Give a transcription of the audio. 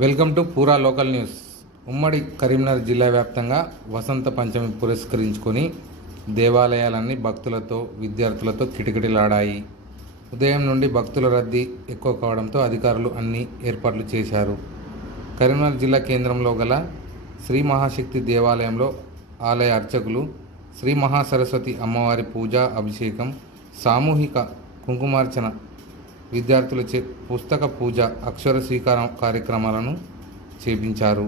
Welcome to పూరా local news. ఉమ్మడి కరీంనగర్ జిల్లా వ్యాప్తంగా వసంత పంచమి పురస్కరించుకొని దేవాలయాలన్నీ భక్తులతో విద్యార్థులతో కిటకిటలాడాయి. ఉదయం నుండి భక్తుల రద్దీ ఎక్కువ కావడంతో అధికారులు అన్ని ఏర్పాట్లు చేశారు. కరీంనగర్ జిల్లా కేంద్రంలో గల శ్రీ మహాశక్తి దేవాలయంలో ఆలయ అర్చకులు శ్రీ మహాసరస్వతి అమ్మవారి పూజ అభిషేకం సామూహిక కుంకుమార్చన విద్యార్థులచే పుస్తక పూజ అక్షర స్వీకారం కార్యక్రమాలను చేపించారు.